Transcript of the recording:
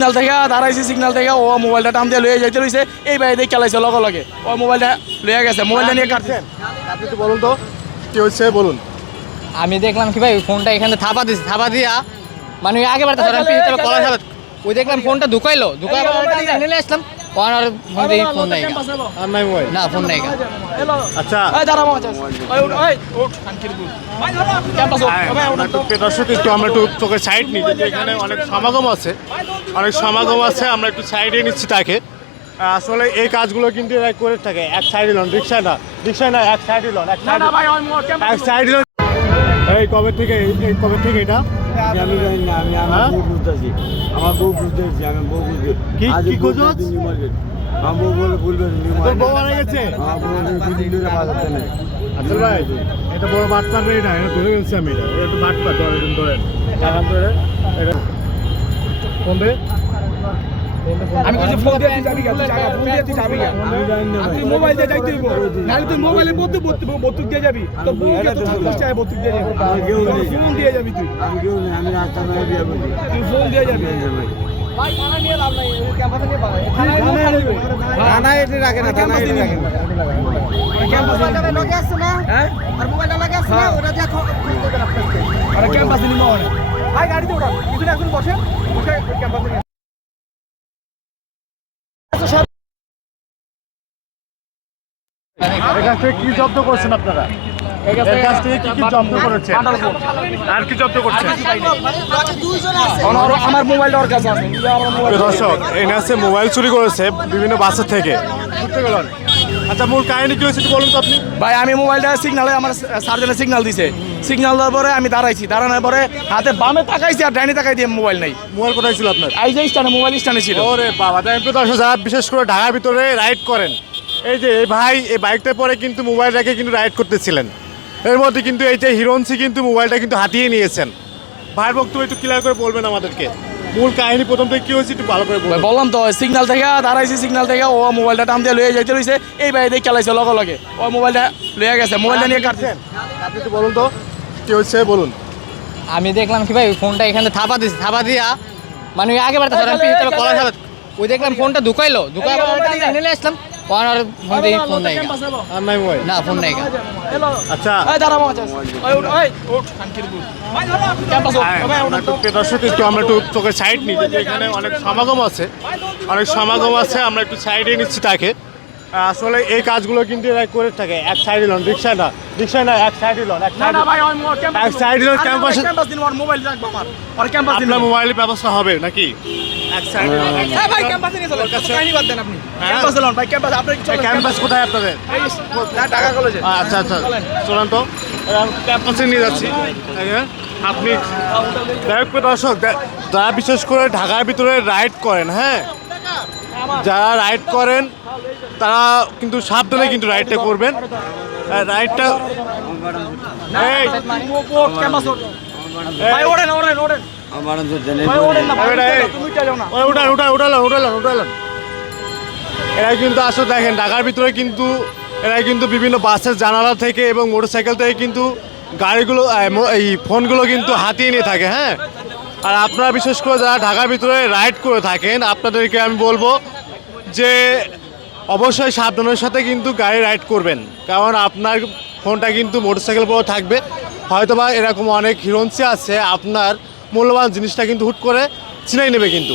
Signal থেকে দাঁড়াইছি, signal থেকে ও মোবাইলটা টান দিয়ে লয়ে যাইতে রয়েছে, এই বাইরে চালাইছে লগে লগে ও মোবাইলটা লয়ে গেছে, মোবাইলটা নিয়ে কাটছেন। আপনি একটু বলুন তো কি হচ্ছে বলুন। আমি দেখলাম কি ভাই ফোনটা এখানে থাপা দিছে, থাপা দিয়া মানে আগে বাড়তে ধরেন পিছনে কলা থাপা ওই দেখলাম ফোনটা ঢুকাইলো, ঢুকাই নিলে আসলাম আর ফোন দিয়ে ফোন নাই আর নাই মোবাইল না, ফোন নাই। আচ্ছা দর্শক একটু আমরা একটু চোখের সাইড নিই, যেহেতু এখানে অনেক সমাগম আছে, আমরা একটু সাইডে নিচ্ছি তাকে। আসলে এই কাজগুলো কিন্তু এরা করে থাকে, এক সাইডে লন, রিক্সায় না এক সাইডে লন, এক সাইডে লন। এই কবে থেকে এটা আমি জানি না, আমি আমার বউ বুঝতেছি, আমার বউ বুঝতেছি, আমি বউ বুঝতে কি খোঁজো? আমার বউ বলে বলবে তোর বউ মারা গেছে? আমার বউ দুদিন ধরে বাজাতে নেই। আসল ভাই এটা বড় বাটপার রে, এটা ধরে ফেলছি আমি, এটা একটু বাটপার ধরেন এটা ফোন দে। আমি কইছি ফোন দিয়ে তুই যাবি, ফোন দিয়ে তুই যাবি, আমি জানি না তুই মোবাইল দিয়ে যাইতে হইব, নাহলে তুই মোবাইলে বতুক দিয়ে যাবি, তোর বউকে তো থাকতে চাই বতুক দিয়ে যাবি, ফোন দিয়ে যাবি তুই, আমি কেউ নেই, আমি রাস্তা না দিয়ে বলি তুই ফোন দিয়ে যাবি। ভাই থানা নিয়ে লাভ নাই, ক্যাম্পাসে নিয়ে পাবে, থানা এটি রাখে না, থানা এটি রাখে না। মোবাইলটা লগে আছে না, হ্যাঁ আর মোবাইলটা লগে আছে না, ওটা দিয়ে খুঁজতে দেন আপনাকে। আরে ক্যাম্পাসে নিয়ে মাও না ভাই, গাড়িতে ওঠা পিছনে একজন বসে ক্যাম্পাসে নিয়ে এর কাছ থেকে কি জব্দ করছেন আপনারা? এর কাছ থেকে কি জব্দ করেছেন? আর কি জব্দ করছেন? আমার মোবাইলটা ওর কাছে আছে, আমার মোবাইল। দর্শক এনে আছে মোবাইল চুরি করেছে বিভিন্ন বাসের থেকে। বুঝতে গেলেন? আচ্ছা মূল কাহিনী কি হয়েছে একটু বলুন তো আপনি। ভাই আমি মোবাইলটা সিগনালে আমার সার্জেন্টের সিগনাল দিছে, সিগনাল দেওয়ার পরে আমি দাঁড়াইছি, দাঁড়ানোর পরে হাতে বামে তাকাইছি আর ডাইনে তাকাই দিয়ে মোবাইল নাই। মোবাইল কোথায় ছিল আপনার? এই যে স্ট্যান্ডে, মোবাইল স্ট্যান্ডে ছিল। ওরে বাবা, তো দর্শক যারা বিশেষ করে ঢাকার ভিতরে রাইড করেন, এই যে এই ভাই এই বাইকটা পরে কিন্তু মোবাইল রেখে কিন্তু রাইড করতেছিলেন, এর মধ্যে কিন্তু এই যে হিরোন্সি কিন্তু মোবাইলটা কিন্তু হাতিয়ে নিয়েছেন। ভাইয়ের বক্তব্য একটু ক্লিয়ার করে বলবেন আমাদেরকে, মূল কাহিনী প্রথম থেকে কি হয়েছে একটু ভালো করে ভাই বলবেন। বললাম তো সিগনাল থেকে দাঁড়াইছি, সিগনাল থেকে ও মোবাইলটা টান দিয়ে লয়ে যাইতে রয়েছে, এই বাইরে চালাইছে লগে লগে ও মোবাইলটা লয়ে গেছে, মোবাইলটা নিয়ে কাটছেন। আপনি একটু বলুন তো কি হয়েছে বলুন। আমি দেখলাম কি ভাই ফোনটা এখানে থাপা দিছে, থাপা দিয়া মানে আগে বাড়তে ধরেন পিছনে কলা থাপা ওই দেখলাম ফোনটা ঢুকাইলো, ঢুকাই নিলে আসলাম আর ফোন দিয়ে ফোন নাই আর নাই মোবাইল না, ফোন নাই। আচ্ছা দর্শক একটু আমরা একটু চোখের সাইড নিই, যেহেতু এখানে অনেক সমাগম আছে, আমরা একটু সাইডে নিচ্ছি তাকে। আসলে এই কাজগুলো কিন্তু এরা করে থাকে, এক সাইডে লন, রিক্সায় না এক সাইডে লন, এক সাইডে লন। ক্যাম্পাসে আপনার মোবাইলের ব্যবস্থা হবে নাকি? এক সাইডে ক্যাম্পাস কোথায় আপনাদের? আচ্ছা চলুন তো ক্যাম্পাসে নিয়ে যাচ্ছি। আপনি দর্শক যারা বিশেষ করে ঢাকার ভিতরে রাইড করেন, হ্যাঁ যারা রাইড করেন তারা কিন্তু সাবধানে কিন্তু রাইডটা করবেন। রাইডটা এরা কিন্তু আসলে দেখেন ঢাকার ভিতরে কিন্তু এরা কিন্তু বিভিন্ন বাসের জানালা থেকে এবং মোটরসাইকেল থেকে কিন্তু গাড়িগুলো এই ফোনগুলো কিন্তু হাতিয়ে নিয়ে থাকে, হ্যাঁ। আর আপনারা বিশেষ করে যারা ঢাকার ভিতরে রাইড করে থাকেন আপনাদেরকে আমি বলবো যে অবশ্যই সাবধানের সাথে কিন্তু গাড়ি রাইড করবেন, কারণ আপনার ফোনটা কিন্তু মোটরসাইকেল পরে থাকবে, হয়তোবা এরকম অনেক হিরোন্সি আছে আপনার মূল্যবান জিনিসটা কিন্তু হুট করে ছিনাই নেবে কিন্তু।